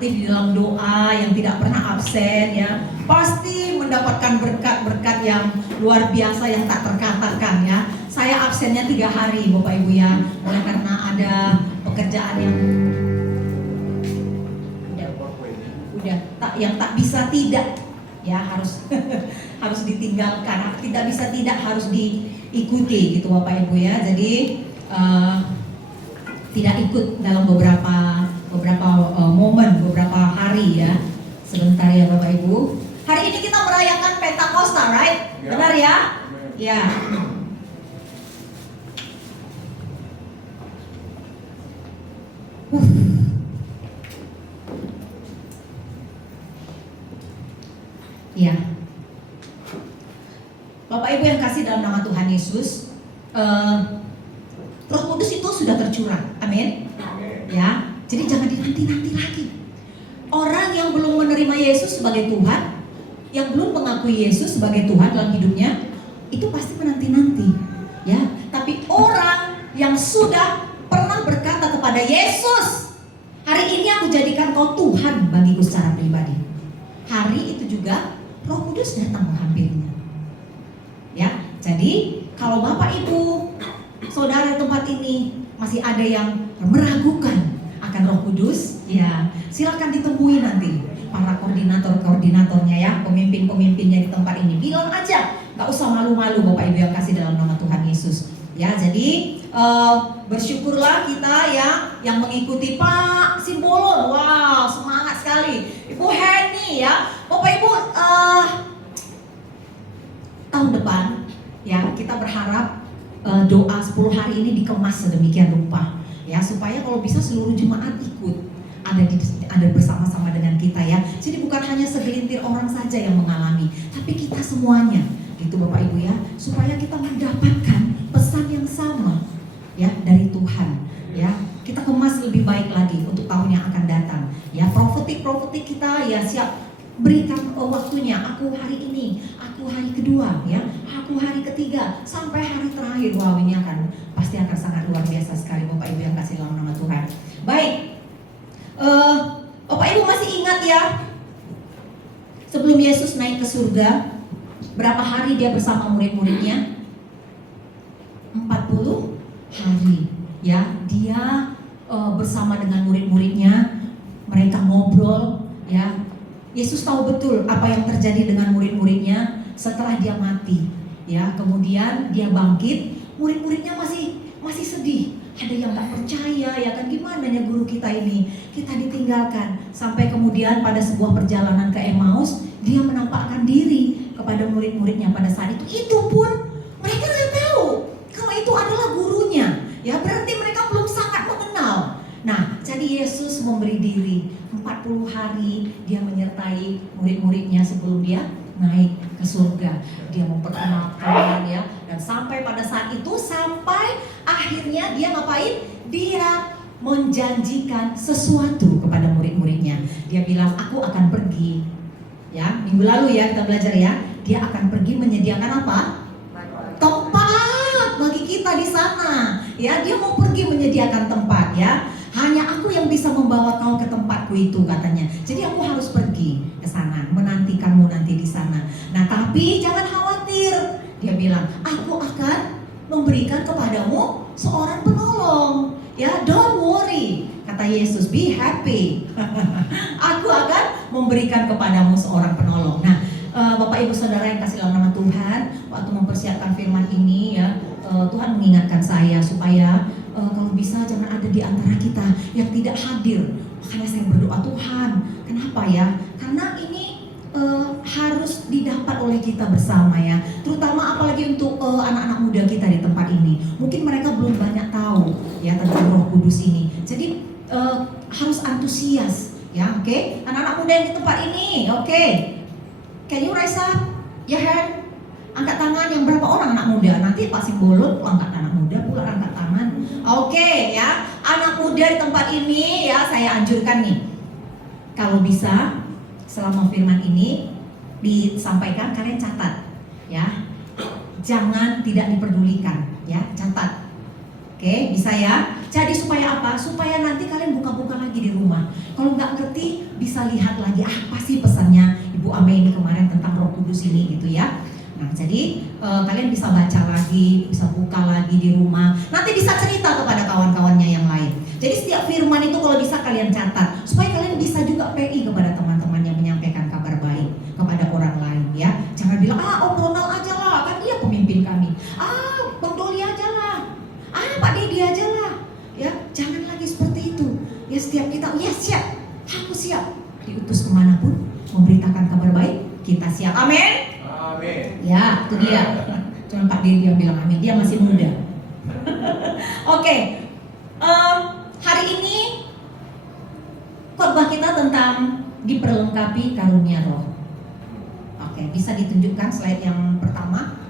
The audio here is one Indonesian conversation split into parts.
aktif di dalam doa, yang tidak pernah absen ya, pasti mendapatkan berkat-berkat yang luar biasa yang tak terkatakan ya. Saya absennya 3 hari Bapak Ibu ya, oleh karena ada pekerjaan yang yang tak bisa tidak ya, harus harus ditinggalkan, tidak bisa tidak harus diikuti gitu Bapak Ibu ya. Jadi tidak ikut dalam beberapa momen, beberapa hari ya. Sebentar ya Bapak Ibu. Hari ini kita merayakan Pentakosta, right? Ya. Benar ya? Ya. Ya. Bapak Ibu yang kasih dalam nama Tuhan Yesus, Roh Kudus itu sudah tercurah. Amin. Ya. Jadi jangan dinanti-nanti lagi. Orang yang belum menerima Yesus sebagai Tuhan, yang belum mengakui Yesus sebagai Tuhan dalam hidupnya, itu pasti menanti-nanti. Ya. Tapi orang yang sudah pernah berkata kepada Yesus, hari ini aku jadikan kau Tuhan bagiku secara pribadi, hari itu juga Roh Kudus datang menghampirinya. Ya, jadi kalau Bapak Ibu, saudara di tempat ini masih ada yang meragukan akan Roh Kudus, ya silakan ditemui nanti para koordinator-koordinatornya ya, pemimpin-pemimpinnya di tempat ini. Bilang aja, nggak usah malu-malu Bapak Ibu yang kasih dalam nama Tuhan Yesus. Ya, jadi bersyukurlah kita ya yang mengikuti Pak Simbolon. Wow, semangat sekali. Ibu Heni ya. Bapak Ibu, tahun depan ya kita berharap doa 10 hari ini dikemas sedemikian rupa ya, supaya kalau bisa seluruh jemaat ikut ada bersama-sama dengan kita ya. Jadi bukan hanya segelintir orang saja yang mengalami, tapi kita semuanya gitu Bapak Ibu ya, supaya kita mendapatkan pesan yang sama ya dari Tuhan ya. Kita kemas lebih baik lagi untuk tahun yang akan datang ya. Profetik kita ya siap berikan waktunya. Aku hari ini, aku hari kedua ya, aku hari ketiga sampai hari terakhir. Wow, ini pasti akan sangat luar biasa sekali Bapak Ibu yang kasih dalam nama Tuhan. Baik, Bapak Ibu masih ingat ya, sebelum Yesus naik ke surga, berapa hari dia bersama murid-muridnya? 40 hari ya. Dia bersama dengan murid-muridnya, mereka ngobrol ya. Yesus tahu betul apa yang terjadi dengan murid-muridnya setelah dia mati ya. Kemudian dia bangkit, murid-muridnya masih sedih, ada yang gak percaya ya kan, gimana ya guru kita ini, kita ditinggalkan. Sampai kemudian pada sebuah perjalanan ke Emmaus, dia menampakkan diri kepada murid-muridnya pada saat itu pun mereka gak tahu kalau itu adalah gurunya ya, berarti mereka belum sangat mengenal. Nah, jadi Yesus memberi diri 40 hari, dia menyertai murid-muridnya sebelum dia naik ke surga. Dia memperkenalkan ya, dan sampai pada saat itu, sampai akhirnya dia ngapain? Dia menjanjikan sesuatu kepada murid-muridnya. Dia bilang, aku akan pergi ya, minggu lalu ya kita belajar ya, dia akan pergi menyediakan apa? Tempat bagi kita di sana ya. Dia mau pergi menyediakan tempat ya. Hanya aku yang bisa membawa kau ke tempatku itu katanya. Jadi aku harus pergi ke sana, menantikanmu nanti di sana. Nah, tapi jangan khawatir. Dia bilang, aku akan memberikan kepadamu seorang penolong. Ya, don't worry. Kata Yesus, be happy. Aku akan memberikan kepadamu seorang penolong. Nah, Bapak Ibu Saudara yang kasih dalam nama Tuhan, waktu mempersiapkan firman ini ya, Tuhan mengingatkan saya supaya kalau bisa jangan ada di antara kita yang tidak hadir. Makanya saya berdoa, Tuhan, kenapa ya? Karena ini harus didapat oleh kita bersama ya. Terutama apalagi untuk anak-anak muda kita di tempat ini. Mungkin mereka belum banyak tahu ya tentang Roh Kudus ini. Jadi harus antusias ya, oke? Anak-anak muda yang di tempat ini, oke? Can you raise up your hand? Angkat tangan yang berapa orang anak muda? Nanti Pak Simbolon angkat anak muda pula angkat tangan. Oke ya, anak muda di tempat ini ya, saya anjurkan nih, kalau bisa selama firman ini disampaikan, kalian catat ya. Jangan tidak diperdulikan ya, catat. Oke, bisa ya. Jadi supaya apa? Supaya nanti kalian buka-buka lagi di rumah. Kalau nggak ngerti bisa lihat lagi apa sih pesannya Ibu Ame ini kemarin tentang Roh Kudus ini gitu ya. Nah jadi kalian bisa baca lagi, bisa buka lagi di rumah. Nanti bisa cerita kepada kawan-kawannya yang lain. Jadi setiap firman itu kalau bisa kalian catat supaya kalian bisa juga PI kepada teman-teman yang menyampaikan kabar baik kepada orang lain ya. Jangan bilang Om Ronald aja lah, kan dia pemimpin kami. Bang Doli aja lah. Pak Dedi aja lah. Ya, jangan lagi seperti itu. Ya setiap kita, ya siap, aku siap diutus kemanapun memberitakan kabar baik, kita siap. Amin. Amin. Ya, itu dia. Cuma Pak Dedi yang bilang amin. Dia masih muda. Oke. Hari ini khotbah kita tentang diperlengkapi karunia roh. Oke, bisa ditunjukkan slide yang pertama.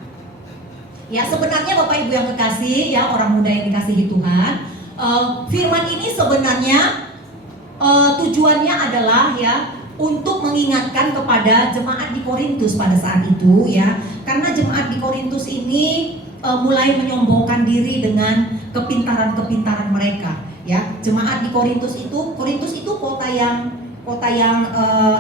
Ya, sebenarnya Bapak Ibu yang kekasih, ya orang muda yang dikasihi Tuhan, firman ini sebenarnya tujuannya adalah ya untuk mengingatkan kepada jemaat di Korintus pada saat itu ya, karena jemaat di Korintus ini mulai menyombongkan diri dengan kepintaran-kepintaran mereka ya. Jemaat di Korintus itu kota yang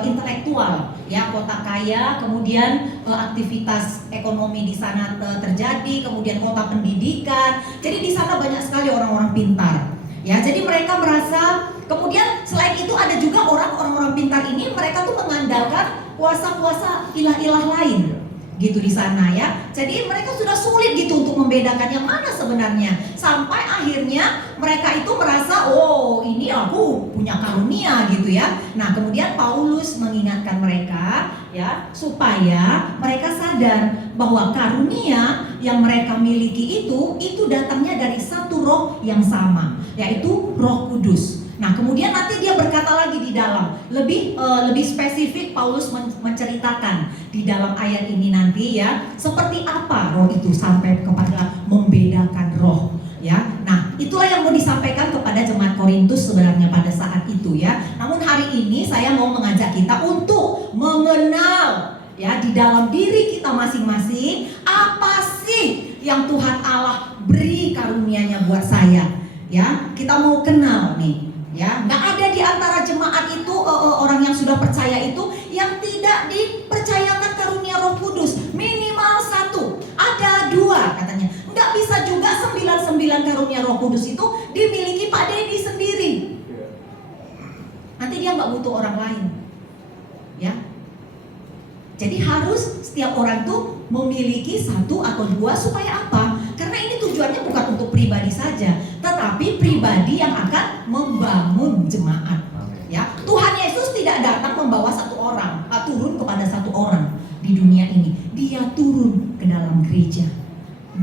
intelektual ya, kota kaya, kemudian aktivitas ekonomi di sana terjadi, kemudian kota pendidikan. Jadi di sana banyak sekali orang-orang pintar ya. Jadi mereka merasa, kemudian selain itu ada juga orang-orang pintar ini mereka tuh mengandalkan kuasa-kuasa ilah-ilah lain gitu di sana ya. Jadi mereka sudah sulit gitu untuk membedakan yang mana sebenarnya. Sampai akhirnya mereka itu merasa, oh ini aku punya karunia gitu ya. Nah kemudian Paulus mengingatkan mereka ya, supaya mereka sadar bahwa karunia yang mereka miliki itu datangnya dari satu roh yang sama, yaitu Roh Kudus. Nah kemudian nanti dia berkata lagi di dalam lebih spesifik, Paulus menceritakan di dalam ayat ini nanti ya, seperti apa roh itu sampai kepada membedakan roh ya. Nah itulah yang mau disampaikan kepada jemaat Korintus sebenarnya pada saat itu ya. Namun hari ini saya mau mengajak kita untuk mengenal ya di dalam diri kita masing-masing, apa sih yang Tuhan Allah beri karunia-Nya buat saya ya. Kita mau kenal nih ya. Nggak ada di antara jemaat itu orang yang sudah percaya itu yang tidak dipercayakan karunia Roh Kudus. Minimal satu, ada dua katanya. Nggak bisa juga 99 karunia Roh Kudus itu dimiliki Pak Dedi sendiri. Nanti dia nggak butuh orang lain ya. Jadi harus setiap orang itu memiliki satu atau dua, supaya apa? Karena ini tujuannya bukan untuk pribadi saja, tetapi pribadi yang akan membangun jemaat. Ya, Tuhan Yesus tidak datang membawa satu orang, turun kepada satu orang di dunia ini. Dia turun ke dalam gereja.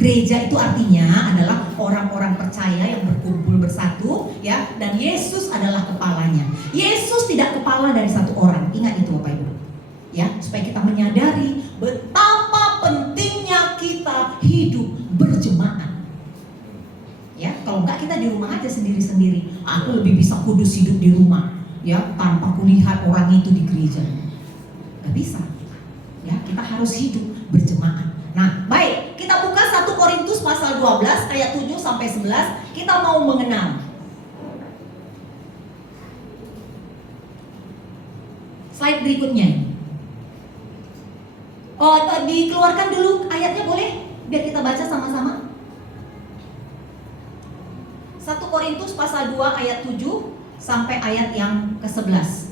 Gereja itu artinya adalah orang-orang percaya yang berkumpul bersatu, ya. Dan Yesus adalah kepalanya. Yesus tidak kepala dari satu orang. Ingat itu Bapak Ibu. Ya, supaya kita menyadari betapa pentingnya kita hidup berjemaat. Ya, kalau enggak kita di rumah aja sendiri-sendiri. Aku lebih bisa kudus hidup di rumah, ya, tanpa kulihat orang itu di gereja. Gak bisa. Ya, kita harus hidup berjemaat. Nah, baik, kita buka 1 Korintus pasal 12 ayat 7 sampai 11. Kita mau mengenal. Slide berikutnya. Dikeluarkan dulu ayatnya boleh? Biar kita baca sama-sama. 1 Korintus pasal 2 ayat 7 sampai ayat yang ke-11.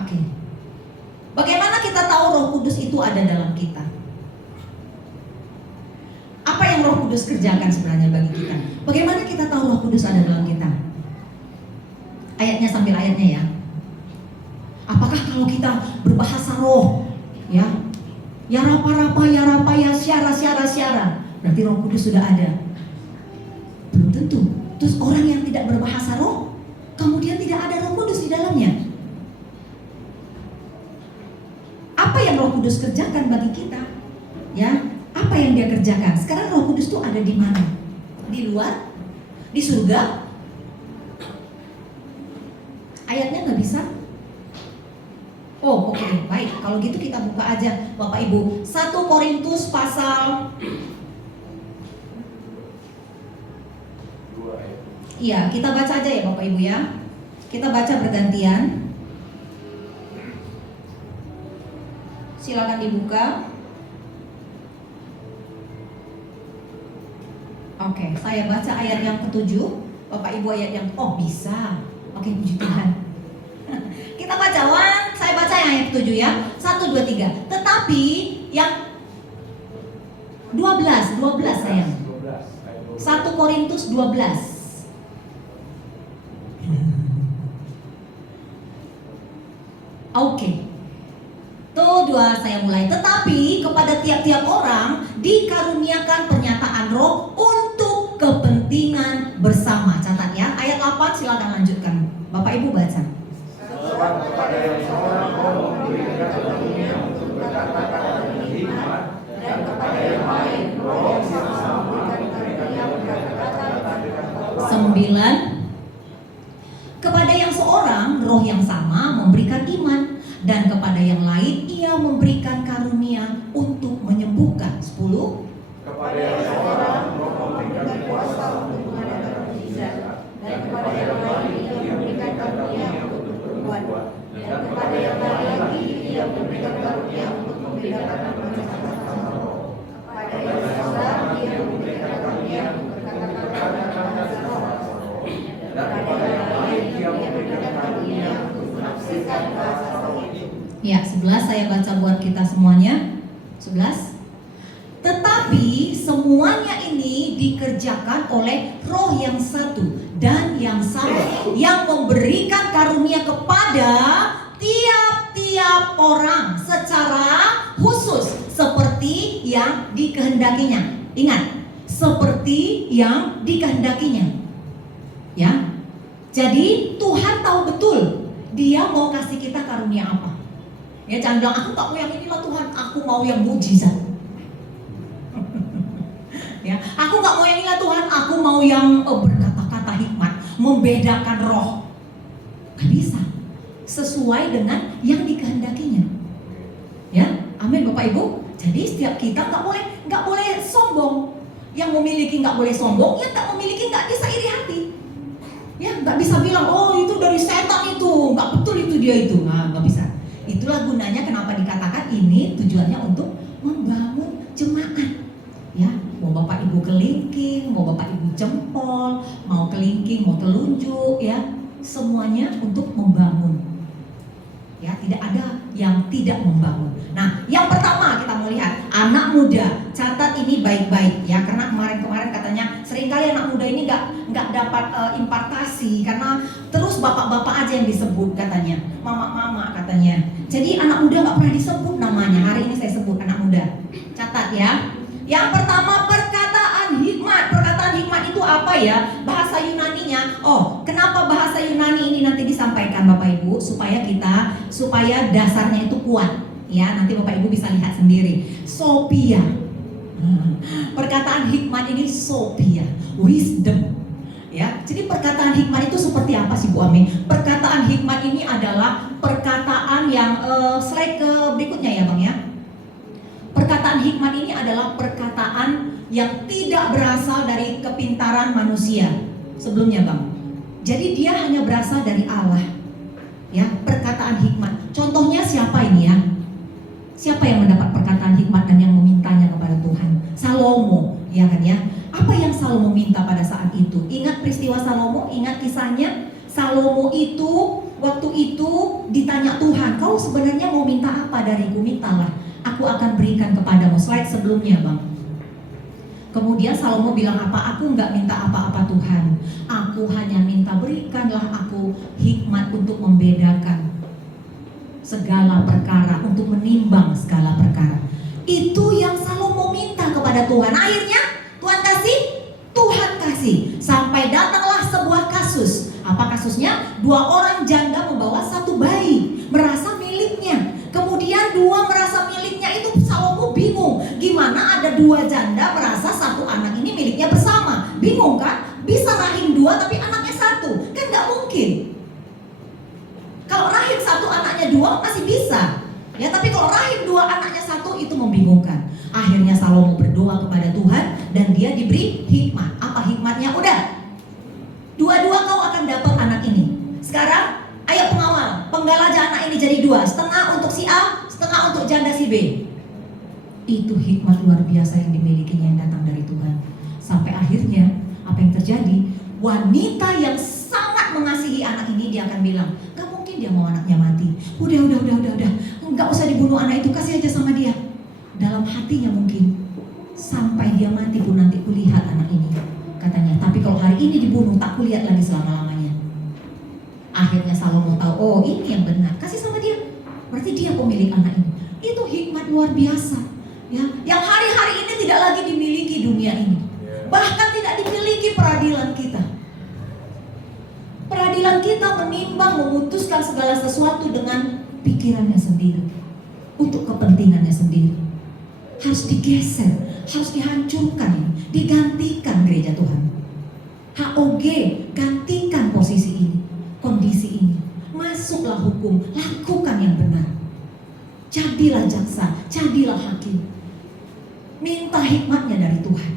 Oke. Bagaimana kita tahu Roh Kudus itu ada dalam kita? Apa yang Roh Kudus kerjakan sebenarnya bagi kita? Bagaimana kita tahu Roh Kudus ada dalam kita? Ayatnya sambil ayatnya ya. Apakah kalau kita berbahasa roh, ya rapa-rapa, ya rapa, ya syara, berarti Roh Kudus sudah ada? Belum tentu. Terus orang yang tidak berbahasa roh, kemudian tidak ada Roh Kudus di dalamnya. Apa yang Roh Kudus kerjakan bagi kita? Ya, apa yang dia kerjakan? Sekarang Roh Kudus itu ada di mana? Di luar? Di surga? Ayatnya nggak bisa. Oke, baik. Kalau gitu kita buka aja Bapak Ibu. 1 Korintus pasal, iya, kita baca aja ya Bapak Ibu ya. Kita baca bergantian. Silakan dibuka. Oke, saya baca ayat yang ke-7. Bapak Ibu ayat yang, oh bisa. Oke, puji Tuhan. Kita baca, saya baca yang ayat ke-7 ya. 1, 2, 3. Tetapi yang 12 sayang. 1 Korintus 12. Oke. Tuh 2 saya mulai. Tetapi kepada tiap-tiap orang dikaruniakan pernyataan roh untuk kepentingan bersama. Catat ya. Ayat 8 silakan lanjutkan. Bapak Ibu baca. Sebab kepada yang seorang roh memberikan karunia untuk berkata-kata dengan hikmat, dan kepada yang lain roh yang sama memberikan karunia berkata-kata dengan pengetahuan. 9. Kepada yang seorang roh yang sama memberikan iman, dan kepada yang lain ia memberikan karunia untuk menyembuhkan. 10. Kepada yang seorang roh memberikan kuasa untuk mengadakan mukjizat, dan kepada yang lain ia memberikan karunia untuk bernubuat, dan kepada yang lain lagi ia memberikan karunia untuk membedakan macam-macam roh. Kepada yang seorang ia memberikan karunia untuk berkata-kata dengan bahasa roh, dan kepada yang lain ia memberikan karunia untuk menafsirkan bahasa roh. Ya, 11 saya baca buat kita semuanya. 11. Tetapi semuanya ini dikerjakan oleh roh yang satu dan yang sama, yang memberikan karunia kepada tiap-tiap orang secara khusus seperti yang dikehendakinya. Ingat, seperti yang dikehendakinya. Ya. Jadi Tuhan tahu betul Dia mau kasih kita karunia apa. Ya, jangan bilang aku tak mau yang inilah Tuhan, aku mau yang mujizat. Ya, aku nggak mau yang inilah Tuhan, aku mau yang berkata-kata hikmat, membedakan roh. Gak bisa. Sesuai dengan yang dikehendakinya. Ya, amin Bapak Ibu. Jadi setiap kita nggak boleh sombong. Yang memiliki nggak boleh sombong, yang tak memiliki nggak bisa iri hati. Ya, nggak bisa bilang, oh itu dari setan itu, nggak betul itu dia itu, nggak bisa. Itulah gunanya kenapa dikatakan ini tujuannya untuk membangun jemaat. Ya, mau Bapak Ibu kelingking, mau Bapak Ibu jempol, mau kelingking, mau telunjuk, ya, semuanya untuk membangun. Ya, tidak ada yang tidak membangun. Nah, yang pertama kita melihat anak muda. Catat ini baik-baik ya, karena kemarin katanya seringkali anak muda ini nggak dapat impartasi karena terus bapak-bapak aja yang disebut katanya, mama-mama katanya. Jadi anak muda nggak pernah disebut namanya. Hari ini saya sebut anak muda. Catat ya. Yang pertama perkataan hikmat. Perkataan hikmat itu apa ya? Bahasa Yunaninya. Oh, kenapa bahasa Yunani ini nanti disampaikan Bapak Ibu supaya dasarnya itu kuat. Ya, nanti Bapak Ibu bisa lihat sendiri. Sophia. Perkataan hikmat ini Sophia, wisdom. Ya, jadi perkataan hikmat itu seperti apa sih Bu Ami? Perkataan hikmat ini adalah perkataan yang slide ke berikutnya ya Bang ya. Perkataan hikmat ini adalah perkataan yang tidak berasal dari kepintaran manusia sebelumnya Bang. Jadi dia hanya berasal dari Allah. Ya, perkataan hikmat. Contohnya siapa ini ya? Siapa yang mendapat perkataan hikmat dan yang memintanya kepada Tuhan? Salomo, ya kan ya? Apa yang Salomo minta pada saat itu? Ingat peristiwa Salomo, ingat kisahnya. Salomo itu waktu itu ditanya Tuhan, kau sebenarnya mau minta apa dariku? Mintalah, aku akan berikan kepadamu. Slide sebelumnya Bang. Kemudian Salomo bilang apa? Aku nggak minta apa-apa Tuhan. Aku hanya minta berikanlah aku hikmat untuk membedakan segala perkara, untuk menimbang segala perkara. Itu yang Salomo minta kepada Tuhan. Akhirnya Tuhan kasih. Sampai datanglah sebuah kasus. Apa kasusnya? 2 orang janda membawa 1 bayi, merasa miliknya. Kemudian 2 merasa miliknya itu Salomo bingung. Gimana ada 2 janda merasa 1 anak ini miliknya bersama? Bingung kan? Bisa rahim 2 tapi anaknya 1. Kan gak mungkin. Kalau rahim 1 anaknya 2 masih bisa. Ya, tapi kalau rahim 2 anaknya 1 itu membingungkan. Akhirnya Salomo berdoa kepada Tuhan dan dia diberi hikmat. Apa hikmatnya? Udah, dua-dua kau akan dapat anak ini. Sekarang, ayo pengawal, penggal aja anak ini jadi 2, setengah untuk si A, setengah untuk janda si B. Itu hikmat luar biasa yang dimilikinya yang datang dari Tuhan. Sampai akhirnya apa yang terjadi? Wanita yang sangat mengasihi anak ini, dia akan bilang, gak mungkin dia mau anaknya mati. Udah, gak usah dibunuh anak itu, kasih aja sama dia. Dalam hatinya mungkin, sampai dia mati pun nanti kulihat anak ini, katanya. Tapi kalau hari ini dibunuh, tak kulihat lagi selama-lamanya. Akhirnya Salomo tahu, oh ini yang benar, kasih sama dia. Berarti dia pemilik anak ini. Itu hikmat luar biasa, ya, yang hari-hari ini tidak lagi dimiliki dunia ini. Bahkan tidak dimiliki peradilan kita. Peradilan kita menimbang, memutuskan segala sesuatu dengan pikirannya sendiri, untuk kepentingannya sendiri. Harus digeser, harus dihancurkan, digantikan gereja Tuhan. HOG, gantikan posisi ini, kondisi ini. Masuklah hukum, lakukan yang benar. Jadilah jaksa, jadilah hakim. Minta hikmatnya dari Tuhan.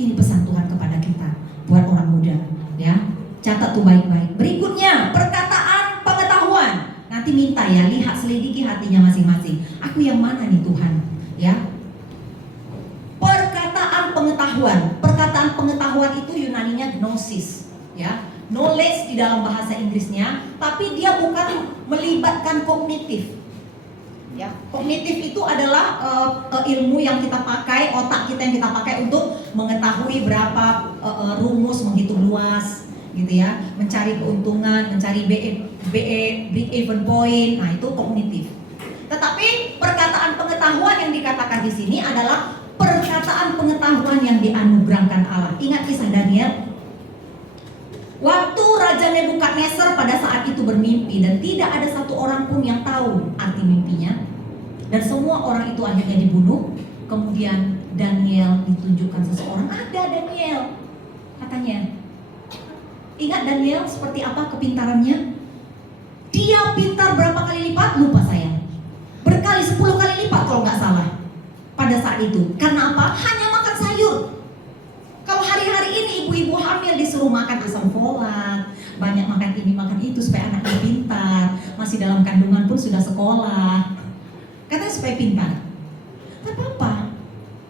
Ini pesan Tuhan kepada kita, buat orang muda, ya. Catat tuh baik-baik. Berikutnya, perkataan pengetahuan. Nanti minta ya, lihat, selidiki hatinya masing-masing. Aku yang mana nih Tuhan, ya. Perkataan pengetahuan. Perkataan pengetahuan itu Yunaninya gnosis, ya. Knowledge di dalam bahasa Inggrisnya, tapi dia bukan melibatkan kognitif. Ya, kognitif itu adalah ilmu yang kita pakai, otak kita yang kita pakai untuk mengetahui berapa rumus, menghitung luas, gitu ya, mencari keuntungan, mencari break even point. Nah, itu kognitif. Tetapi perkataan pengetahuan yang dikatakan di sini adalah perkataan pengetahuan yang dianugerahkan Allah. Ingat kisah Daniel? Waktu Raja Nebukadnezar pada saat itu bermimpi dan tidak ada satu orang pun yang tahu arti mimpinya, dan semua orang itu akhirnya dibunuh. Kemudian Daniel ditunjukkan seseorang, ada Daniel, katanya. Ingat Daniel seperti apa kepintarannya? Dia pintar berapa kali lipat? Lupa saya. Berkali 10 kali lipat kalau nggak salah pada saat itu. Karena apa? Hanya makan sayur. Kalau hari-hari ini ibu-ibu hamil disuruh makan asam folat, banyak makan ini makan itu supaya anaknya pintar, masih dalam kandungan pun sudah sekolah, katanya supaya pintar. Tak apa-apa,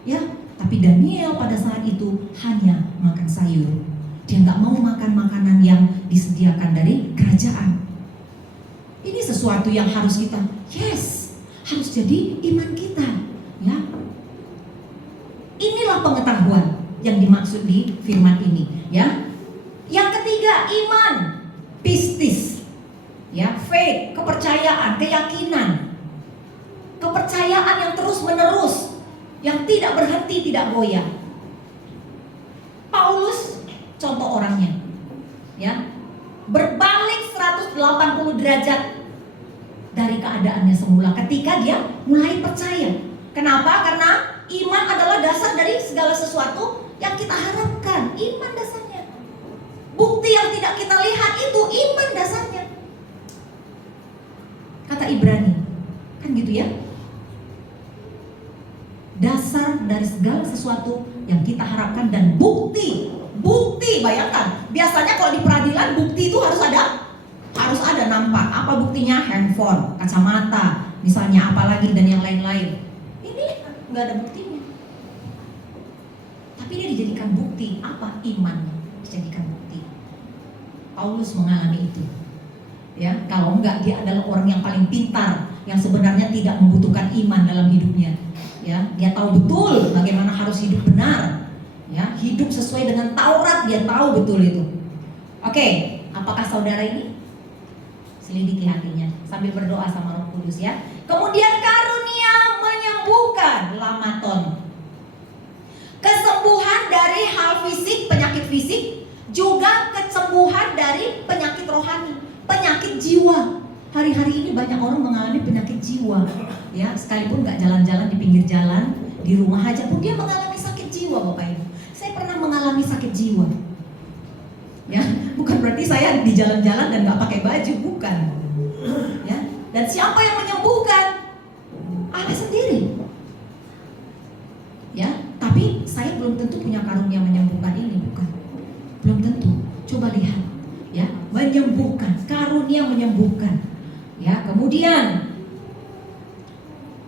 ya. Tapi Daniel pada saat itu hanya makan sayur. Dia nggak mau makan makanan yang disediakan dari kerajaan. Ini sesuatu yang harus kita, harus jadi iman kita, ya. Inilah pengetahuan yang dimaksud di firman ini, ya. Yang ketiga, iman, pistis, ya, faith, kepercayaan, keyakinan, kepercayaan yang terus menerus, yang tidak berhenti, tidak goyah. Paulus contoh orangnya, ya, berbalik 180 derajat dari keadaannya semula ketika dia mulai percaya. Kenapa? Karena iman adalah dasar dari segala sesuatu yang kita harapkan. Iman dasarnya. Bukti yang tidak kita lihat itu iman dasarnya. Kata Ibrani, kan gitu ya. Dasar dari segala sesuatu yang kita harapkan dan bukti, bayangkan. Biasanya kalau di peradilan bukti itu harus ada nampak. Apa buktinya? Handphone, kacamata, misalnya apalagi dan yang lain-lain. Ini nggak ada buktinya. Tapi dia dijadikan bukti. Apa? Iman dijadikan bukti. Paulus mengalami itu. Ya, kalau enggak dia adalah orang yang paling pintar, yang sebenarnya tidak membutuhkan iman dalam hidupnya. Ya, dia tahu betul bagaimana harus hidup benar. Ya, hidup sesuai dengan Taurat, dia tahu betul itu. Oke, apakah saudara ini? Selidiki hatinya sambil berdoa sama Roh Kudus, ya. Kemudian karunia menyembuhkan, lamaton. Kesembuhan dari hal fisik, penyakit fisik, juga kesembuhan dari penyakit rohani, penyakit jiwa. Hari-hari ini banyak orang mengalami penyakit jiwa, ya, sekalipun nggak jalan-jalan di pinggir jalan, di rumah aja pun dia mengalami sakit jiwa, Bapak Ibu. Saya pernah mengalami sakit jiwa, ya, bukan berarti saya di jalan-jalan dan nggak pakai baju, bukan, ya. Dan siapa yang menyembuhkan? Allah sendiri. Ya, tapi saya belum tentu punya karunia menyembuhkan ini, bukan? Belum tentu. Coba lihat, ya, menyembuhkan, karunia menyembuhkan. Ya, kemudian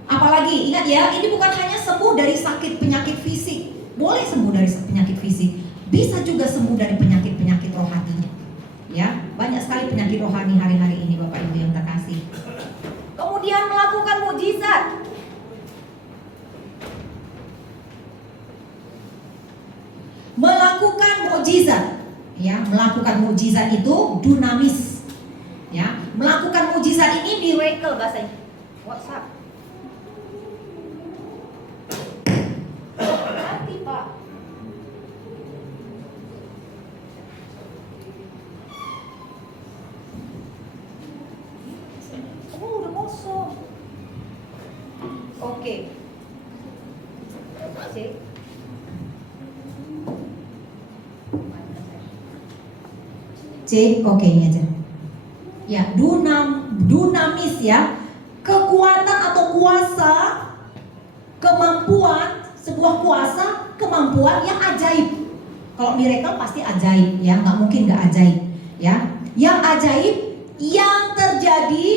apalagi ingat ya, ini bukan hanya sembuh dari sakit penyakit fisik. Boleh sembuh dari penyakit fisik, bisa juga sembuh dari penyakit-penyakit rohani. Ya, banyak sekali penyakit rohani hari-hari ini Bapak Ibu yang terkasih. Kemudian melakukan mukjizat. Melakukan mukjizat. Ya, melakukan mukjizat itu dunamis. Ya, melakukan mukjizat ini miracle bahasanya. WhatsApp. Hati Pak. Oh, udah kosong. Oke. Cek. C, oke ini aja. Ya, dunamis ya, kekuatan atau kuasa, kemampuan, sebuah kuasa, kemampuan yang ajaib. Kalau miracle pasti ajaib, ya, nggak mungkin nggak ajaib, ya. Yang ajaib, yang terjadi,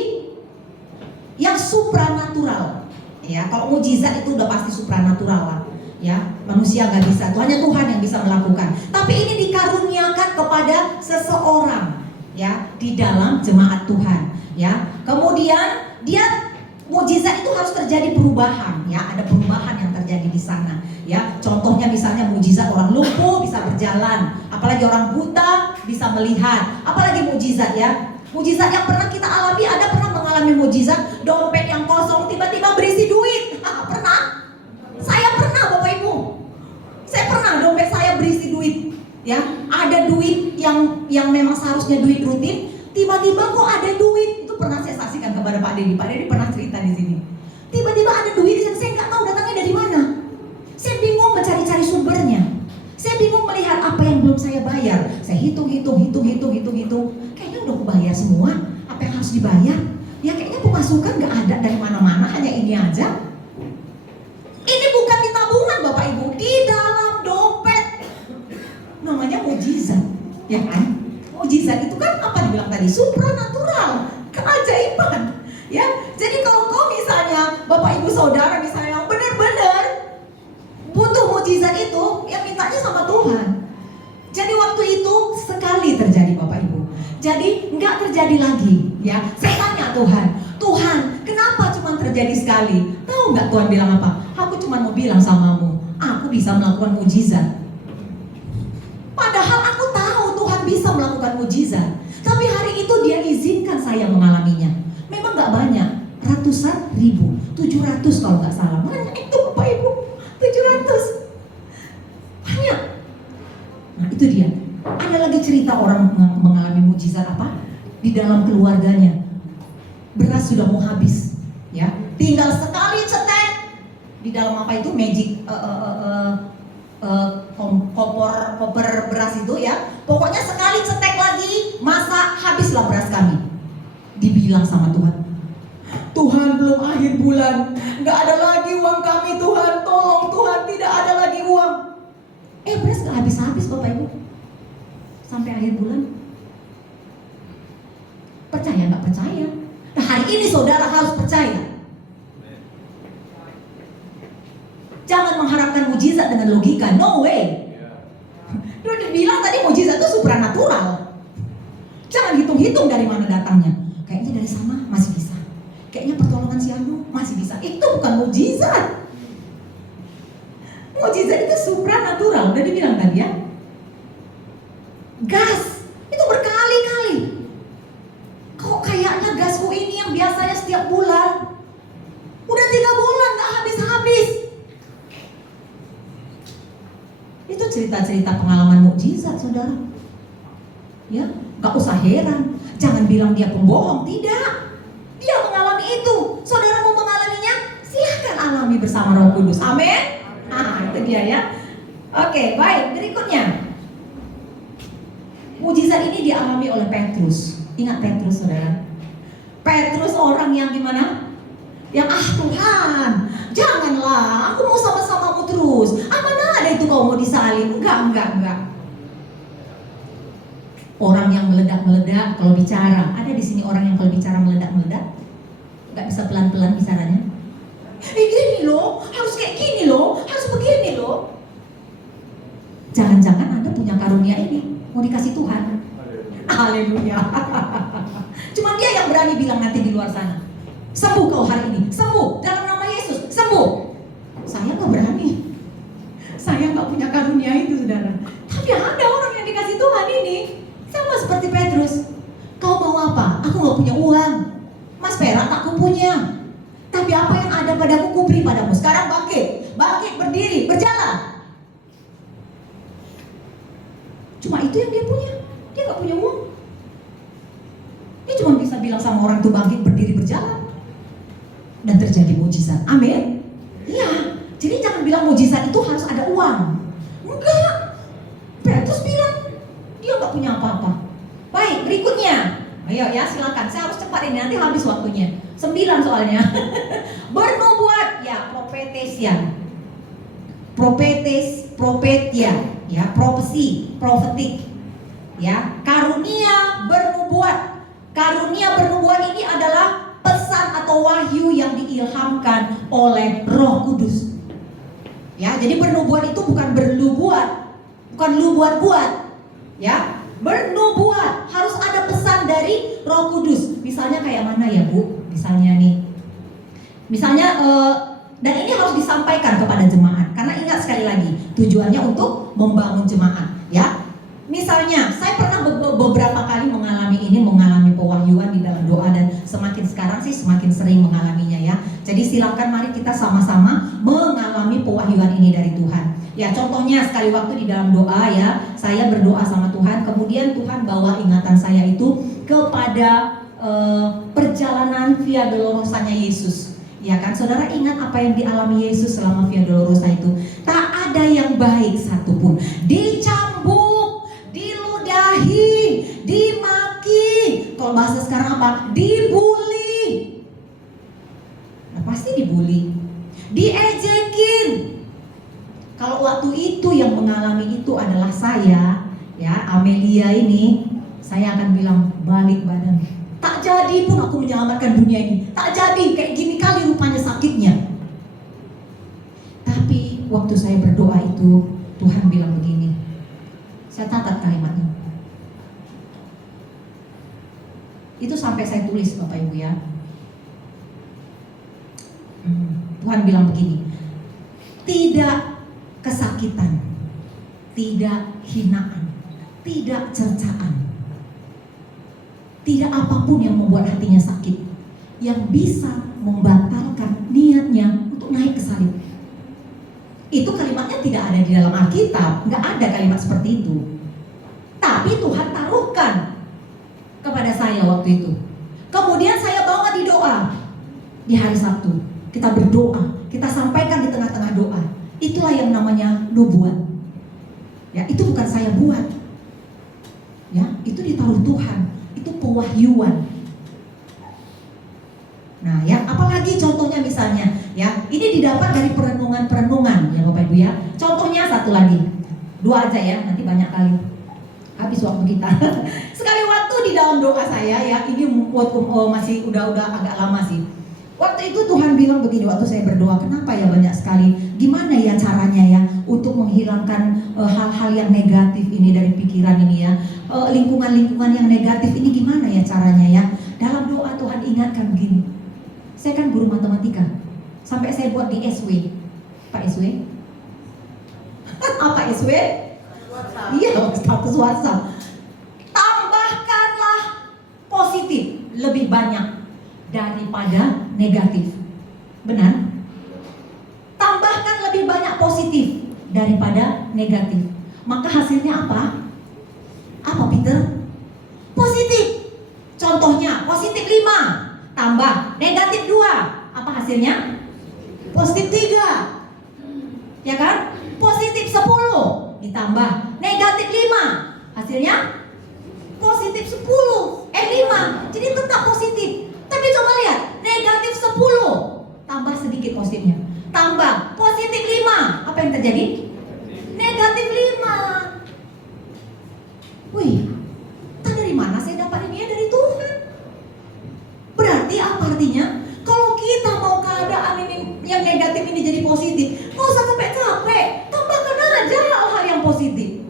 yang supranatural, ya. Kalau mujizat itu udah pasti supranatural lah. Ya, manusia nggak bisa, itu hanya Tuhan yang bisa melakukan. Tapi ini dikaruniakan kepada seseorang, ya, di dalam jemaat Tuhan, ya. Kemudian dia mujizat itu harus terjadi perubahan, ya, ada perubahan yang terjadi di sana, ya. Contohnya misalnya mujizat orang lumpuh bisa berjalan, apalagi orang buta bisa melihat, apalagi mujizat ya. Mujizat yang pernah kita alami, ada pernah mengalami mujizat dompet yang kosong tiba-tiba berisi duit. Pernah? Saya pernah Bapak Ibu. Saya pernah dompet saya berisi duit. Ya, ada duit yang memang seharusnya duit rutin, tiba-tiba kok ada duit. Itu pernah saya saksikan kepada Pak Dedi. Pak Dedi pernah cerita di sini. Tiba-tiba ada duit yang saya nggak tahu datangnya dari mana. Saya bingung mencari-cari sumbernya. Saya bingung melihat apa yang belum saya bayar. Saya hitung. Kayaknya udah aku bayar semua. Apa yang harus dibayar? Ya kayaknya pemasukan nggak ada dari mana-mana, hanya ini aja. Ini bukan di tabungan Bapak Ibu, di dalam dompet. Namanya mujizat, ya kan? Mujizat itu kan apa dibilang tadi? Supranatural, keajaiban. Ya, jadi kalau kau misalnya Bapak Ibu Saudara misalnya benar-benar butuh mujizat itu, ya mintanya sama Tuhan. Jadi waktu itu sekali terjadi Bapak Ibu. Jadi nggak terjadi lagi, ya. Saya tanya Tuhan, kenapa cuma terjadi sekali? Tahu nggak Tuhan bilang apa? Aku cuma mau bilang samamu, aku bisa melakukan mujizat. Padahal aku tahu Tuhan bisa melakukan mujizat, tapi hari itu Dia izinkan saya mengalaminya. Memang nggak banyak, ratusan ribu, 700 kalau nggak salah. Banyak itu Bapak Ibu, 700. Banyak. Nah itu dia. Ada lagi cerita orang mengalami mujizat apa? Di dalam keluarganya. Beras sudah mau habis, ya. Tinggal sekali cetek di dalam apa itu magic koper beras itu ya. Pokoknya sekali cetek lagi, masa habislah beras kami. Dibilang sama Tuhan belum akhir bulan, nggak ada lagi uang kami Tuhan, tolong Tuhan, tidak ada lagi uang. Beras nggak habis-habis Bapak Ibu sampai akhir bulan. Percaya nggak percaya? Nah hari ini saudara harus percaya. Jangan mengharapkan mujizat dengan logika, no way. Udah dibilang tadi mujizat itu supranatural. Jangan hitung-hitung dari mana datangnya. Kayaknya dari sana masih bisa. Kayaknya pertolongan si Anu masih bisa. Itu bukan mujizat. Mujizat itu supranatural. Udah dibilang tadi ya. Gas itu berkali-kali. Kok kayaknya gasku ini yang biasanya setiap bulan, udah 3 bulan gak habis-habis. Itu cerita-cerita pengalaman mukjizat saudara. Ya, gak usah heran. Jangan bilang dia pembohong, tidak. Dia mengalami itu. Saudara mau mengalaminya? Silahkan alami bersama Roh Kudus. Amin. Nah, itu dia ya. Oke, baik. Berikutnya. Mujizat ini dialami oleh Petrus. Ingat Petrus saudara. Petrus orang yang gimana? Yang Tuhan, janganlah, aku mau sama-samamu terus. Mana ada itu kau mau disalib? Enggak. Orang yang meledak-meledak kalau bicara. Ada di sini orang yang kalau bicara meledak-meledak? Enggak bisa pelan-pelan bicaranya. Gini loh, harus kayak gini loh, harus begini loh. Jangan-jangan Anda punya karunia ini, mau dikasih Tuhan. Haleluya. Cuma dia yang berani bilang nanti di luar sana, sembuh kau hari ini, sembuh dalam nama Yesus, sembuh. Saya nggak berani, saya nggak punya karunia itu, saudara. Tapi ada orang yang dikasih Tuhan ini, sama seperti Petrus. Kau mau apa? Aku nggak punya uang, mas perak tak ku punya. Tapi apa yang ada padaku kuberi padamu. Sekarang bangkit, berdiri, berjalan. Cuma itu yang dia punya. Dia nggak punya uang. Dia cuma bisa bilang sama orang itu bangkit, berdiri, berjalan. Dan terjadi mujizat. Amin. Iya. Jadi jangan bilang mujizat itu harus ada uang. Enggak. Petrus bilang dia nggak punya apa-apa. Baik, berikutnya. Ayo ya, silakan. Saya harus cepat ini, nanti habis waktunya. 9 soalnya. Bernubuat, ya, propetesia. Propetia, ya, profesi, profetik. Ya, karunia bernubuat. Karunia bernubuat ini adalah pesan atau wahyu yang diilhamkan oleh Roh Kudus. Ya, jadi bernubuat itu bukan berlubuat, bukan lu buat-buat. Ya, bernubuat harus ada pesan dari Roh Kudus. Misalnya kayak mana ya, Bu? Misalnya nih. Misalnya dan ini harus disampaikan kepada jemaat karena ingat sekali lagi tujuannya untuk membangun jemaat, ya. Misalnya saya pernah beberapa kali mengalami pewahyuan di dalam doa dan semakin sekarang sih semakin sering mengalaminya, ya. Jadi silakan mari kita sama-sama mengalami pewahyuan ini dari Tuhan. Ya, contohnya sekali waktu di dalam doa, ya, saya berdoa sama Tuhan, kemudian Tuhan bawa ingatan saya itu kepada perjalanan Via Dolorosa-nya Yesus. Ya kan, saudara ingat apa yang dialami Yesus selama Via Dolorosa itu? Tak ada yang baik satupun. Dicambuk, diludahi, dimaki. Kalau bahasa sekarang apa? Dibully. Nah, pasti dibully. Diejekin. Kalau waktu itu yang mengalami itu adalah saya, ya, Amelia ini, saya akan bilang balik badan. Tak jadi pun aku menyelamatkan dunia ini. Tak jadi, kayak gini kali rupanya sakitnya. Tapi waktu saya berdoa itu, Tuhan bilang begini. Saya catat kalimatnya. Itu sampai saya tulis, Bapak Ibu, ya. Tuhan bilang begini. Tidak kesakitan, tidak hinaan, tidak cercaan, tidak apapun yang membuat hatinya sakit yang bisa membatalkan niatnya untuk naik ke salib. Itu kalimatnya tidak ada di dalam Alkitab, nggak ada kalimat seperti itu. Tapi Tuhan taruhkan kepada saya waktu itu. Kemudian saya bawa di doa di hari Sabtu. Kita berdoa, kita sampaikan di tengah-tengah doa. Itulah yang namanya nubuat. Ya, itu bukan saya buat. Ya, itu ditaruh Tuhan. Itu pewahyuan. Nah, ya, apalagi contohnya misalnya, ya, ini didapat dari perenungan-perenungan, ya Bapak Ibu, ya. Contohnya satu lagi, 2 aja ya, nanti banyak kali habis waktu kita. Sekali waktu di dalam doa saya, ya, ini masih udah agak lama sih. Waktu itu Tuhan bilang begini waktu saya berdoa, kenapa ya banyak sekali, gimana ya caranya ya untuk menghilangkan hal-hal yang negatif ini dari pikiran ini, ya, lingkungan-lingkungan yang negatif ini gimana ya caranya, ya. Dalam doa Tuhan ingatkan begini, saya kan guru matematika, sampai saya buat di SW. Pak SW? Apa SW? Iya, status WhatsApp. Tambahkanlah positif lebih banyak daripada negatif. Benar? Tambahkan lebih banyak positif daripada negatif. Maka hasilnya apa? Apa, Peter? Positif. Contohnya positif 5 tambah negatif 2. Apa hasilnya? Positif 3. Ya kan? Positif 10 ditambah negatif 5. Hasilnya positif 10. 5. Jadi tetap positif. Tapi terjadi? Negatif 5. Wih, entah dari mana saya dapat ini ya, dari Tuhan. Berarti apa artinya? Kalau kita mau keadaan ini yang negatif ini jadi positif, nggak usah capek-capek, tambahkan aja hal-hal yang positif.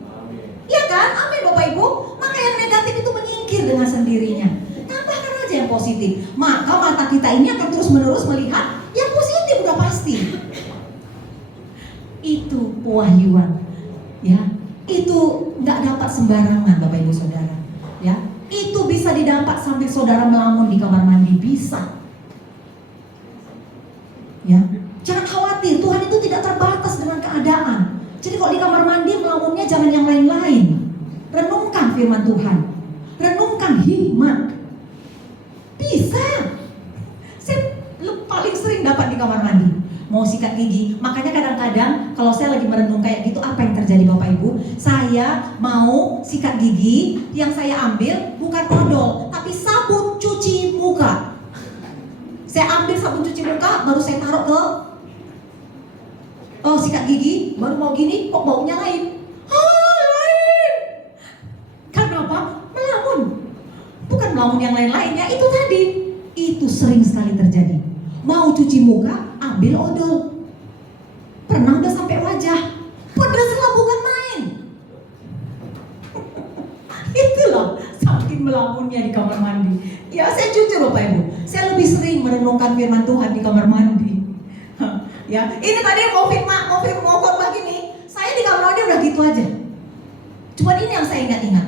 Ya kan? Amin Bapak Ibu. Maka yang negatif itu menyingkir dengan sendirinya. Tambahkan aja yang positif. Maka mata kita ini akan terus-menerus melihat yang positif, udah pasti. Itu pewahyuan. Ya, itu nggak dapat sembarangan Bapak Ibu Saudara. Ya, itu bisa didapat sampai saudara melamun di kamar mandi, bisa. Ya, jangan khawatir, Tuhan itu tidak terbatas dengan keadaan. Jadi kalau di kamar mandi melamunnya jangan yang lain-lain. Renungkan firman Tuhan, renungkan hikmat. Bisa. Saya paling sering dapat di kamar mandi. Mau sikat gigi, makanya kadang-kadang kalau saya lagi merenung kayak gitu, apa yang terjadi Bapak Ibu? Saya mau sikat gigi, yang saya ambil bukan odol, tapi sabun cuci muka. Saya ambil sabun cuci muka, baru saya taruh ke sikat gigi, baru mau gini, kok baunya lain. Lain. Kenapa? Melamun. Bukan melamun yang lain-lain ya, itu tadi. Itu sering sekali terjadi. Mau cuci muka, ambil odol. Pernah udah sampai wajah, pedas lah bukan main. Itulah saking melamunnya di kamar mandi. Ya saya jujur Bapak Ibu, saya lebih sering merenungkan firman Tuhan di kamar mandi. Ya, ini tadi mau khotbah gini, saya di kamar mandi udah gitu aja. Cuman ini yang saya ingat-ingat.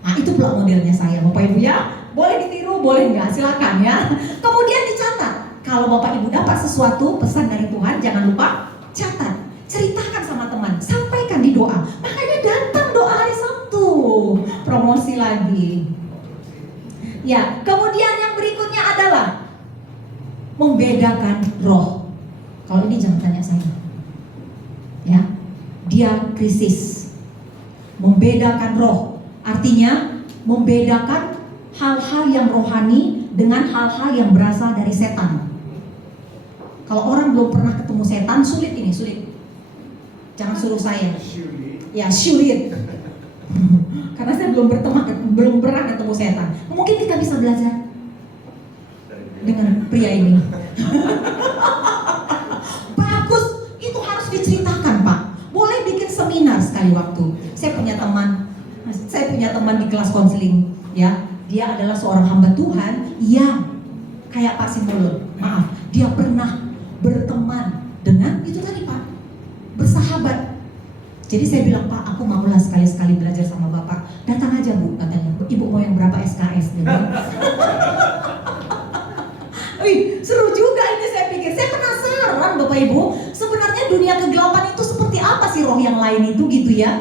Nah itu pula modelnya saya Bapak Ibu ya. Boleh ditiru, boleh enggak, silakan ya. Kemudian dicatat. Kalau Bapak Ibu dapat sesuatu pesan dari Tuhan, jangan lupa catat. Ceritakan sama teman, sampaikan di doa. Makanya datang doa hari Sabtu. Promosi lagi. Ya, kemudian yang berikutnya adalah membedakan roh. Kalau ini jangan tanya saya. Ya, dia krisis. Membedakan roh, artinya membedakan hal-hal yang rohani dengan hal-hal yang berasal dari setan. Kalau orang belum pernah ketemu setan, sulit ini, sulit. Jangan suruh saya. Ya, sulit. Karena saya belum pernah ketemu setan. Mungkin kita bisa belajar dengan pria ini. Bagus, itu harus diceritakan Pak. Boleh bikin seminar sekali waktu. Saya punya teman di kelas konseling, ya. Dia adalah seorang hamba Tuhan yang kayak Pak Simbolon. Maaf, dia pernah berteman dengan itu tadi Pak, bersahabat. Jadi saya bilang, Pak, aku maulah sekali-sekali belajar sama Bapak. Datang aja Bu, katanya. Ibu mau yang berapa SKS? Wih, seru juga ini saya pikir. Saya penasaran Bapak Ibu, sebenarnya dunia kegelapan itu seperti apa sih roh yang lain itu gitu ya?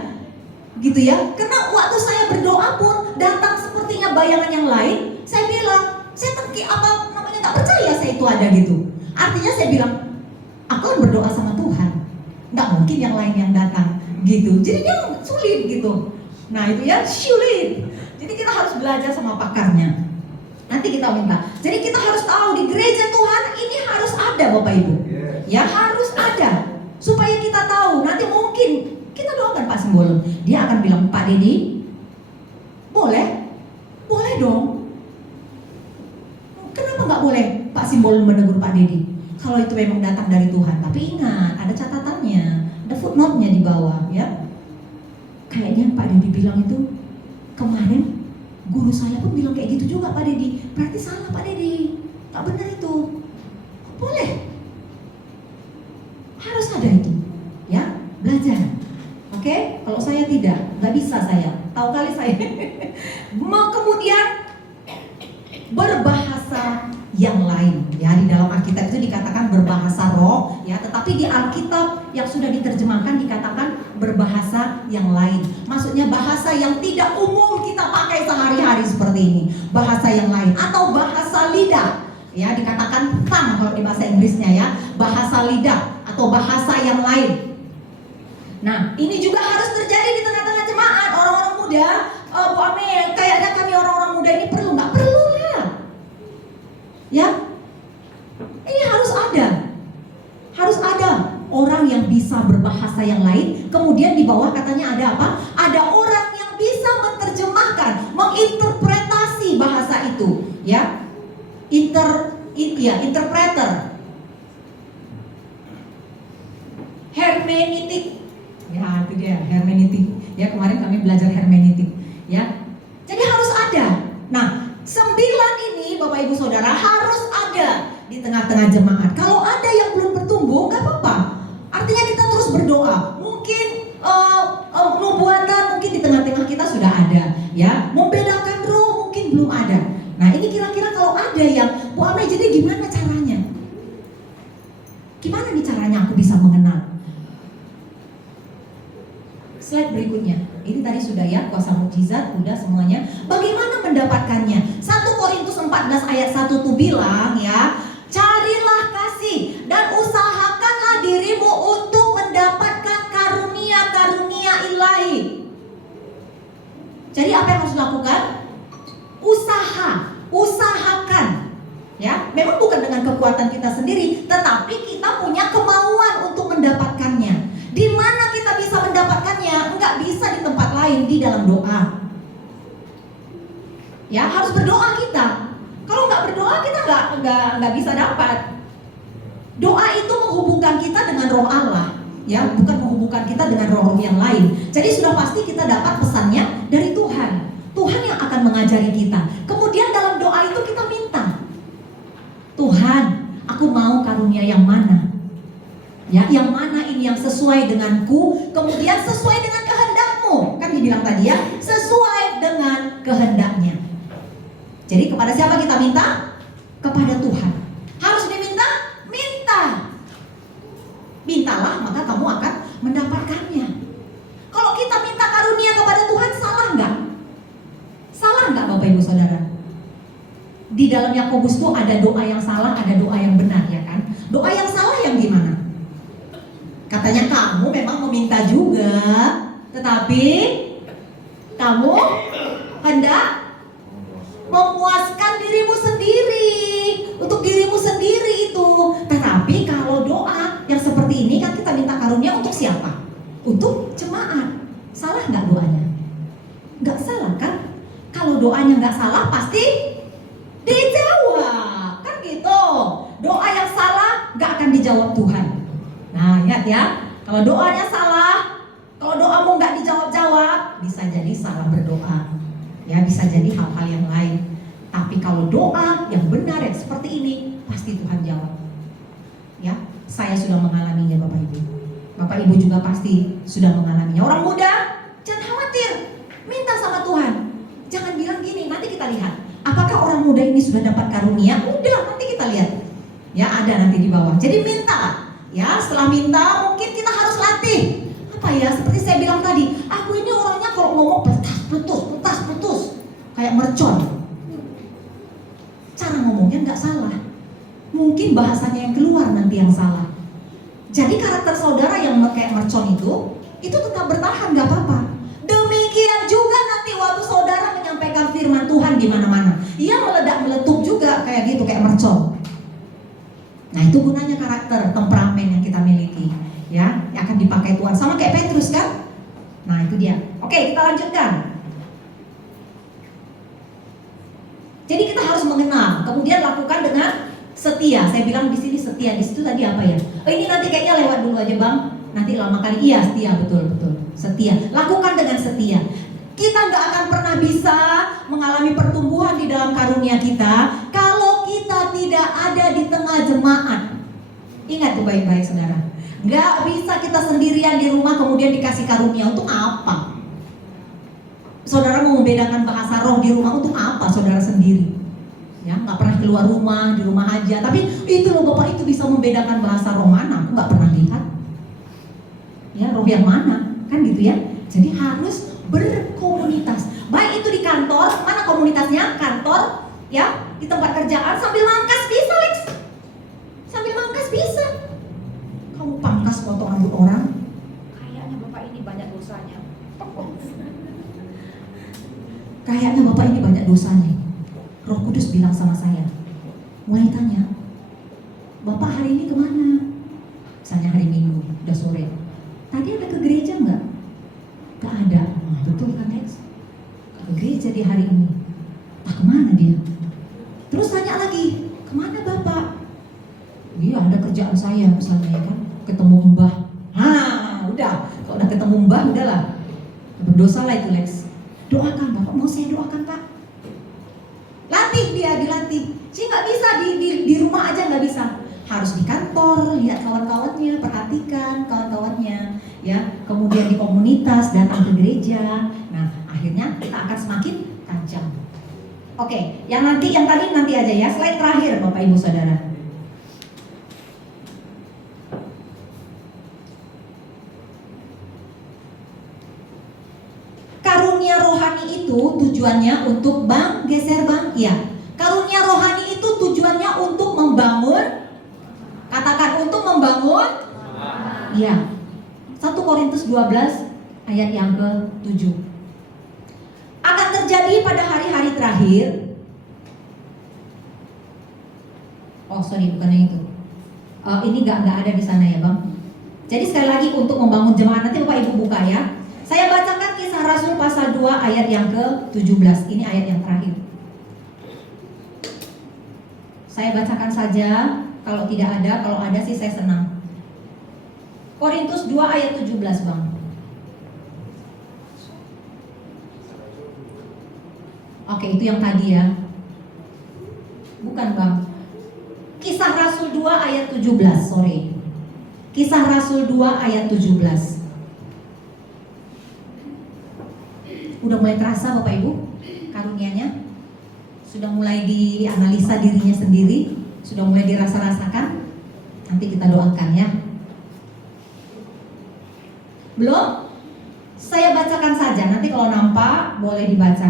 Gitu ya. Karena waktu saya berdoa pun datang sepertinya bayangan yang lain. Saya bilang, saya apa namanya nggak percaya saya itu ada gitu. Artinya saya bilang, aku kan berdoa sama Tuhan. Nggak mungkin yang lain yang datang gitu. Jadi dia sulit gitu. Nah itu ya sulit. Jadi kita harus belajar sama pakarnya. Nanti kita minta. Jadi kita harus tahu di gereja Tuhan ini harus ada Bapak Ibu. Ya harus ada. Supaya kita tahu. Nanti mungkin kita doakan Pak Simbolon. Dia akan bilang, Pak Dedi, boleh? Boleh dong. Kenapa nggak boleh Pak Simbolon menegur Pak Dedi? Kalau itu memang datang dari Tuhan. Tapi ingat, ada catatannya, ada footnote-nya di bawah ya. Kayaknya Pak Dedi bilang itu kemarin guru saya pun bilang kayak gitu juga Pak Dedi. Berarti salah Pak Dedi. Gak benar itu. Boleh. Harus ada itu. Ya, belajar. Oke? Kalau saya tidak, nggak bisa saya. Tahu kali saya. Kemudian berbahasa yang lain. Ya, di dalam Alkitab itu dikatakan berbahasa roh, ya, tetapi di Alkitab yang sudah diterjemahkan dikatakan berbahasa yang lain. Maksudnya bahasa yang tidak umum kita pakai sehari-hari seperti ini. Bahasa yang lain atau bahasa lidah. Ya, dikatakan tongue kalau di bahasa Inggrisnya ya, bahasa lidah atau bahasa yang lain. Nah, ini juga harus terjadi di tengah-tengah jemaat. Orang-orang muda, Bu Amel, kayaknya kami orang-orang muda ini perlu, nggak perlu lah. Ya, ini harus ada orang yang bisa berbahasa yang lain. Kemudian di bawah katanya ada apa? Ada orang yang bisa menerjemahkan, menginterpretasi bahasa itu, ya. Interpreter. Hermeneutik. Ya, itu dia, hermeneutik. Ya, kemarin kami belajar hermeneutik, ya. Jadi harus ada. Nah, 9 ini Bapak Ibu Saudara harus ada di tengah-tengah jemaat. Kalau ada yang belum bertumbuh, gak apa-apa. Artinya kita terus berdoa. Mungkin nubuatan mungkin di tengah-tengah kita sudah ada, ya. Membedakan roh mungkin belum ada. Nah, ini kira-kira kalau ada yang, Bu Ame, jadi gimana caranya? Gimana nih caranya aku bisa mengenal? Slide berikutnya. Ini tadi sudah ya, kuasa mukjizat, udah semuanya. Bagaimana mendapatkannya? 1 Korintus 14 ayat 1 tuh bilang ya, carilah kasih dan usahakanlah dirimu untuk mendapatkan karunia-karunia ilahi. Jadi apa yang harus dilakukan? Usahakan. Ya, memang bukan dengan kekuatan kita sendiri, tetapi kita punya kemauan untuk mendapatkannya. Di mana kita bisa mendapatkannya? Enggak bisa di tempat lain, di dalam doa. Ya, harus berdoa kita. Kalau nggak berdoa kita nggak bisa dapat. Doa itu menghubungkan kita dengan roh Allah, ya, bukan menghubungkan kita dengan roh-roh yang lain. Jadi sudah pasti kita dapat pesannya dari Tuhan. Tuhan yang akan mengajari kita. Kemudian dalam doa itu kita minta, Tuhan, aku mau karunia yang mana? Ya, yang mana ini yang sesuai denganku, kemudian sesuai dengan kehendak-Mu. Kan dibilang tadi ya, sesuai dengan kehendaknya. Jadi kepada siapa kita minta? Kepada Tuhan. Harus diminta? Minta. Mintalah, maka kamu akan mendapatkannya. Kalau kita minta karunia kepada Tuhan, salah nggak? Salah nggak Bapak Ibu Saudara? Di dalam Yakobus tuh ada doa yang salah, ada doa yang benar, ya kan? Doa yang salah yang gimana? Katanya kamu memang meminta juga, tetapi kamu hendak memuaskan dirimu sendiri, untuk dirimu sendiri itu. Tetapi kalau doa yang seperti ini kan kita minta karunia untuk siapa? Untuk jemaat. Salah nggak doanya? Nggak salah kan? Kalau doanya nggak salah pasti dijawab, kan gitu. Doa yang salah nggak akan dijawab Tuhan. Nah, ingat ya, kalau doanya salah, kalau doamu nggak dijawab-jawab, bisa jadi salah berdoa, ya, bisa jadi hal-hal yang lain. Tapi kalau doa yang benar yang seperti ini, pasti Tuhan jawab. Ya, saya sudah mengalaminya Bapak Ibu. Bapak Ibu juga pasti sudah mengalaminya. Orang muda, jangan khawatir, minta sama Tuhan. Jangan bilang gini, nanti kita lihat. Apakah orang muda ini sudah dapat karunia? Udah, nanti kita lihat. Ya, ada nanti di bawah. Jadi minta. Ya, setelah minta mungkin kita harus latih. Apa ya, seperti saya bilang tadi, aku ini orangnya kalau ngomong petas-petus, kayak mercon. Cara ngomongnya nggak salah, mungkin bahasanya yang keluar nanti yang salah. Jadi karakter saudara yang kayak mercon itu tetap bertahan, nggak apa-apa. Demikian juga nanti waktu saudara menyampaikan firman Tuhan di mana-mana, ia meledak-meletup juga kayak gitu, kayak mercon. Nah, itu gunanya karakter, temperamen yang kita miliki, ya, yang akan dipakai Tuhan. Sama kayak Petrus kan? Nah, itu dia. Oke, kita lanjutkan. Jadi kita harus mengenal, kemudian lakukan dengan setia. Saya bilang di sini setia, di situ tadi apa ya? Oh, ini nanti kayaknya lewat dulu aja Bang. Nanti lama kali. Iya, setia, betul. Setia. Lakukan dengan setia. Kita nggak akan pernah bisa mengalami pertumbuhan di dalam karunia kita kalau kita tidak ada di tengah jemaat. Ingat tuh baik-baik saudara. Nggak bisa kita sendirian di rumah kemudian dikasih karunia. Untuk apa? Saudara mau membedakan bahasa roh di rumah untuk apa saudara sendiri? Ya, nggak pernah keluar rumah, di rumah aja. Tapi itu loh Bapak itu bisa membedakan bahasa roh mana? Aku nggak pernah lihat. Ya, roh yang mana? Kan gitu ya. Jadi harus berkomunitas. Baik itu di kantor, mana komunitasnya? Kantor, ya, di tempat kerjaan sambil mangkas bisa, Lex. Sambil mangkas bisa. Kamu pangkas potong rambut orang. Kayaknya Bapak ini banyak dosanya. Kayaknya Bapak ini banyak dosanya. Roh Kudus bilang sama saya, mulai tanya, Bapak hari ini kemana? Misalnya hari Minggu. Tadi ada ke gereja nggak? Gak ada. Nah, betul kan Lex? Ke gereja di hari ini. Tak kemana dia? Terus tanya lagi, kemana Bapak? Iya, ada kerjaan saya misalnya ya kan, ketemu Mbah. Udah, kalau udah ketemu Mbah udahlah, berdosa lah itu Lex. Doakan Bapak, mau saya doakan Pak. Latih dia, dilatih. Jadi nggak bisa di rumah aja nggak bisa. Harus di kantor, lihat kawan-kawannya, perhatikan kawan-kawannya, ya. Kemudian di komunitas, datang ke gereja. Nah, akhirnya kita akan semakin tajam. Oke, yang tadi nanti aja ya. Slide terakhir Bapak Ibu Saudara. Karunia rohani itu tujuannya untuk geser bang, ya. Karunia rohani itu tujuannya untuk membangun. Katakan untuk membangun. Ya. 1 Korintus 12 ayat yang ke-7. Akan terjadi pada hari-hari terakhir. Oh sorry, bukannya itu. Ini nggak ada di sana ya bang. Jadi sekali lagi untuk membangun jemaat, nanti Bapak Ibu buka ya. Saya bacakan Kisah Rasul pasal 2 ayat yang ke-17. Ini ayat yang terakhir. Saya bacakan saja. Kalau tidak ada, kalau ada sih saya senang. Korintus 2 ayat 17 bang. Oke, itu yang tadi ya. Bukan bang. Kisah Rasul 2 ayat 17, sorry. Kisah Rasul 2 ayat 17. Udah mulai terasa Bapak Ibu karunianya? Sudah mulai dianalisa dirinya sendiri? Sudah mulai dirasa-rasakan? Nanti kita doakan ya. Belum? Saya bacakan saja, nanti kalau nampak boleh dibaca.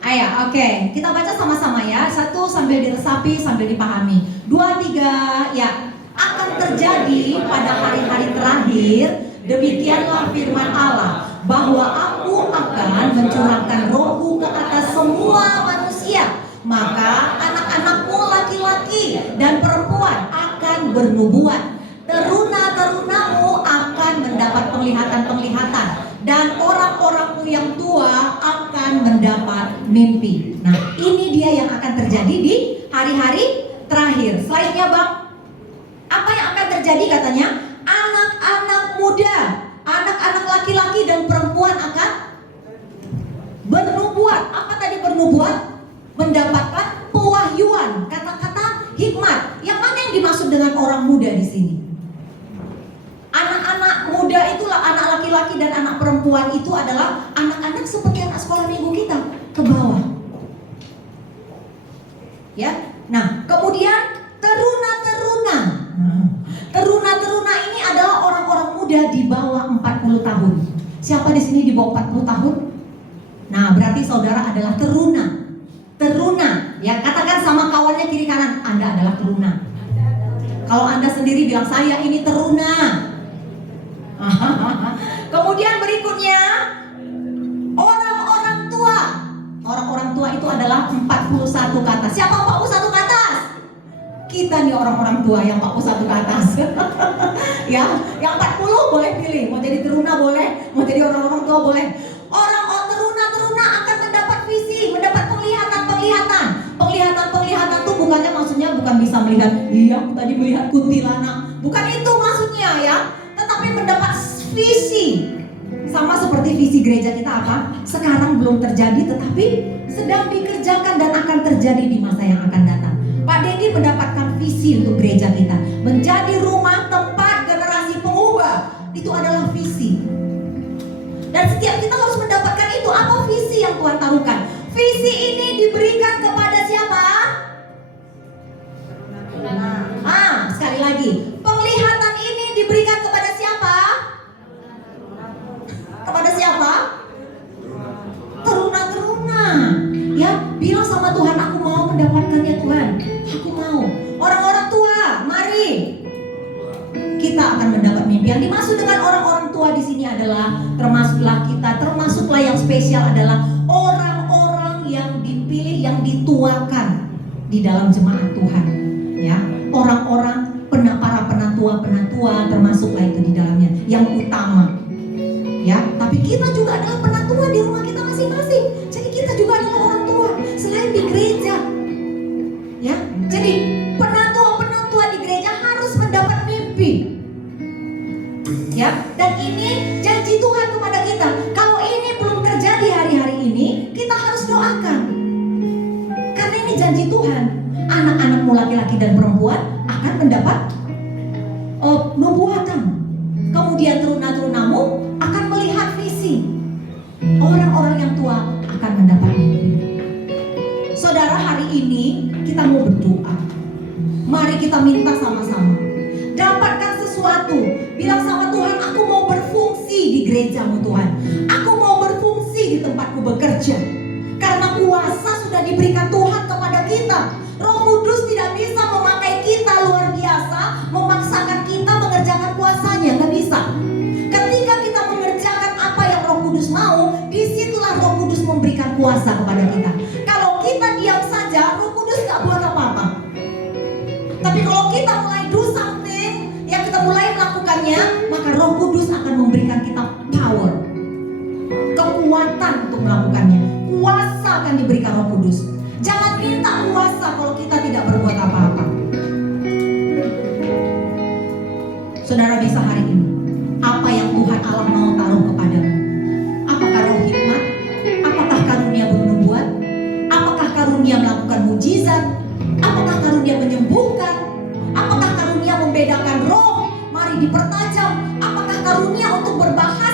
Ayo, oke, kita baca sama-sama ya. 1 sambil diresapi, sambil dipahami. 2, 3, ya. Akan terjadi pada hari-hari terakhir, demikianlah firman Allah, bahwa aku akan mencurahkan rohku ke atas semua manusia. Maka anak-anakmu laki-laki dan perempuan akan bernubuat. Teruna-terunamu akan mendapat penglihatan-penglihatan, dan orang-orangmu yang tua akan mendapat mimpi. Nah, ini dia yang akan terjadi di hari-hari terakhir. Slide-nya bang. Apa yang akan terjadi katanya? Anak-anak muda, anak-anak laki-laki dan perempuan akan bernubuat. Apa tadi bernubuat? Mendapatkan pewahyuan, kata-kata hikmat. Yang mana yang dimaksud dengan orang muda di sini? Anak-anak muda itulah anak laki-laki dan anak perempuan itu adalah anak-anak seperti anak sekolah minggu kita ke bawah. Ya. Nah, kemudian teruna-teruna. Teruna-teruna ini adalah orang-orang muda di bawah 40 tahun. Siapa di sini di bawah 40 tahun? Nah, berarti saudara adalah teruna. Teruna, ya katakan sama kawannya kiri kanan, Anda adalah teruna. Kalau Anda sendiri bilang saya ini teruna. Kemudian berikutnya orang-orang tua. Orang-orang tua itu adalah 41 ke atas. Siapa 41 ke atas? Kita nih orang-orang tua yang 41 ke atas. Ya, yang 40 boleh pilih, mau jadi teruna boleh, mau jadi orang-orang tua boleh. Orang-orang teruna akan mendapat visi, mendapat penglihatan. Penglihatan itu bukannya maksudnya bukan bisa melihat, iya aku tadi melihat kuntilanak. Bukan itu maksudnya ya. Tetapi mendapat visi. Sama seperti visi gereja kita apa? Sekarang belum terjadi tetapi sedang dikerjakan dan akan terjadi di masa yang akan datang. Pak Dedi mendapatkan visi untuk gereja kita, menjadi rumah tempat generasi pengubah. Itu adalah visi. Dan setiap kita harus mendapatkan itu. Apa visi yang Tuhan taruhkan? Visi ini diberikan kepada siapa? Sekali lagi, penglihatan ini diberikan kepada siapa? Kepada siapa? Teruna. Ya, bilang sama Tuhan, aku mau mendapatkannya Tuhan. Aku mau. Orang-orang tua, mari. Kita akan mendapat mimpi. Yang dimaksud dengan orang-orang tua di sini adalah termasuklah yang spesial adalah orang-orang yang dipilih, yang dituakan di dalam jemaat Tuhan. Ya, orang-orang para penatua termasuklah itu di dalamnya. yang utama. Ya, tapi kita juga adalah penatua di rumah kita masing-masing. Jadi kita juga adalah orang tua selain di gereja. Ya, jadi penatua di gereja harus mendapat mimpi. Ya, dan ini janji Tuhan kepada kita. Kalau ini belum terjadi hari-hari ini, kita harus doakan. Karena ini janji Tuhan. Anak-anakmu laki-laki dan perempuan akan mendapat nubuatan. Kemudian teruna-terunamu akan melihat visi. Orang-orang yang tua akan mendapat mimpi. Saudara, hari ini kita mau berdoa. Mari kita minta sama-sama. Dapatkan sesuatu. Bilang sama Tuhan, aku mau berfungsi di gerejamu Tuhan. Aku mau berfungsi di tempatku bekerja. Karena kuasa sudah diberikan Tuhan kepada kita. Roh Kudus tidak bisa memakai kita luar biasa, memaksakan kita mengerjakan kuasanya, nggak bisa. Ketika kita mengerjakan apa yang Roh Kudus mau, disitulah Roh Kudus memberikan kuasa kepada kita. Kalau kita diam saja, Roh Kudus nggak buat apa-apa. Tapi kalau kita mulai do something, yang kita mulai melakukannya, maka Roh Kudus akan memberikan kita power, kekuatan untuk melakukannya. Kuasa akan diberikan Roh Kudus. Jangan minta kuasa kalau kita tidak berbuat apa-apa. Saudara, bisa hari ini, apa yang Tuhan Allah mau taruh kepadamu? Apakah roh hikmat? Apakah karunia bernubuat? Apakah karunia melakukan mujizat? Apakah karunia menyembuhkan? Apakah karunia membedakan roh? Mari dipertajam. Apakah karunia untuk berbahasa?